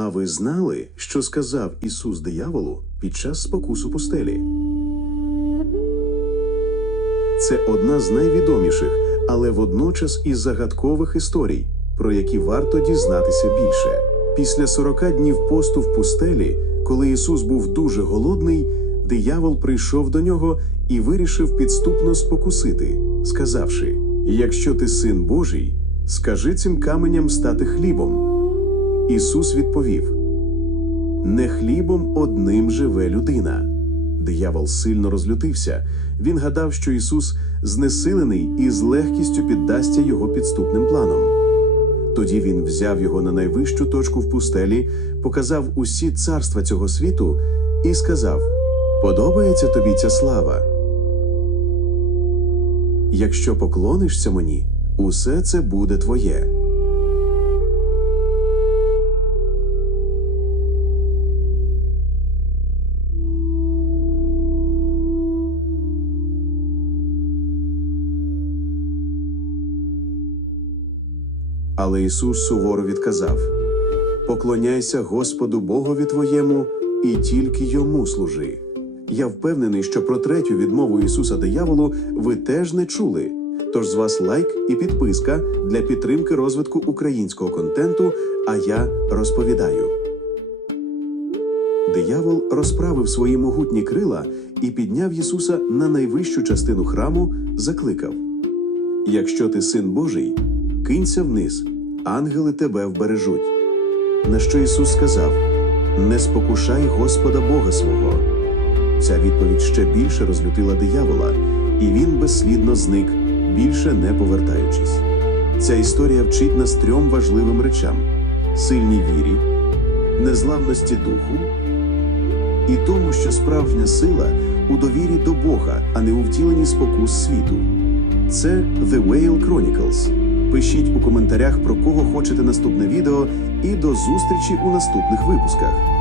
А ви знали, що сказав Ісус дияволу під час спокусу пустелі? Це одна з найвідоміших, але водночас і загадкових історій, про які варто дізнатися більше. Після 40 днів посту в пустелі, коли Ісус був дуже голодний, диявол прийшов до нього і вирішив підступно спокусити, сказавши: Якщо ти син Божий, скажи цим каменям стати хлібом. Ісус відповів: Не хлібом одним живе людина. Диявол сильно розлютився. Він гадав, що Ісус знесилений і з легкістю піддасться його підступним планам. Тоді він взяв його на найвищу точку в пустелі, показав усі царства цього світу і сказав: Подобається тобі ця слава? Якщо поклонишся мені, усе це буде твоє. Але Ісус суворо відказав: Поклоняйся Господу Богові твоєму і тільки йому служи. Я впевнений, що про третю відмову Ісуса дияволу ви теж не чули. Тож з вас лайк і підписка для підтримки розвитку українського контенту. А я розповідаю. Диявол розправив свої могутні крила і підняв Ісуса на найвищу частину храму, закликав: Якщо ти син Божий, кинься вниз, ангели тебе вбережуть. На що Ісус сказав: Не спокушай Господа Бога свого. Ця відповідь ще більше розлютила диявола, і він безслідно зник, більше не повертаючись. Ця історія вчить нас трьом важливим речам: сильній вірі, незламності духу і тому, що справжня сила у довірі до Бога, а не у втіленні спокус світу. Це The Whale Chronicles. Пишіть у коментарях, про кого хочете наступне відео, і до зустрічі у наступних випусках.